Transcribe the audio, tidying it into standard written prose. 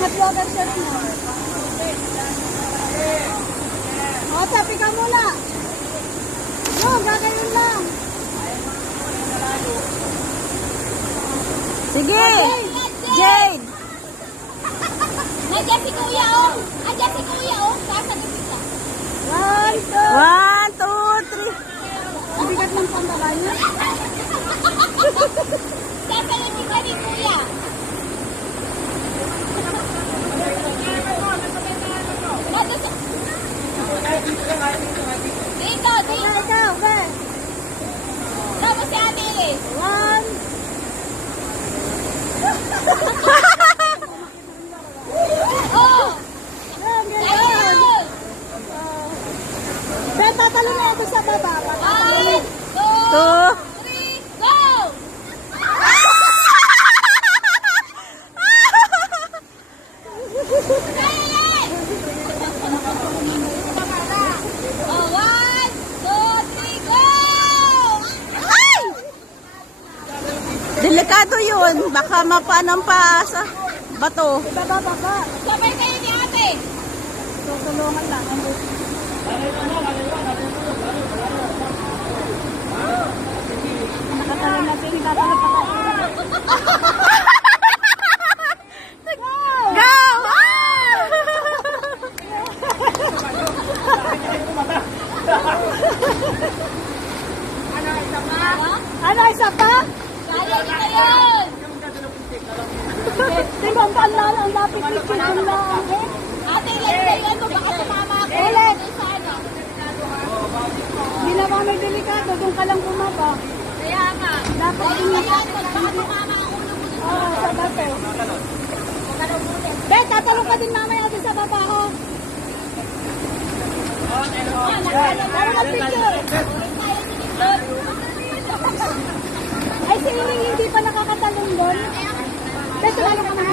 at vlogger shirt mo. O, sabi ka muna. No, gagayon lang. Sige! Jade! Nandiyan si Kuya, oh! Nandiyan si Kuya, oh! Sasagutin kita. 1, 2. 1, 2, 3. Ang bigat ng pambaba niya. Sasagutin kita ni Kuya. Dito, dito. Ikaw, be. Tapos si Ate Iris. 1. Oh! Yan, ganyan. Ayun! Be, tatalo na ako sa baba. 1, 2, 3, go! Oh, 1, 2, 3, go! Ay! Delikado yun. Baka mapanang pa sa bato. Ibaba, baba. Sabay kayo ni Ate. Tutulungan lang. Nakatalo natin, tatalo pa tayo. Go! Ano, isa pa? Kaya niyo na yun! Tingnan ang panlalo, ang lapit ni Kidon lang. Ate, lagdayan mo, baka tumama ako. Ulit. Sana. Hindi na ba may delikado, doon ka lang bumaba. Kaya nga. Dapat Lagdayan ini. mo, baka tumama ang ulo mo. Oo, sa bato. Bet, tatalong ka din mamaya doon sa baba, oh. Meron kang picture. Ay, si Iring hindi pa nakakatalong doon. Bet, lalo ka na.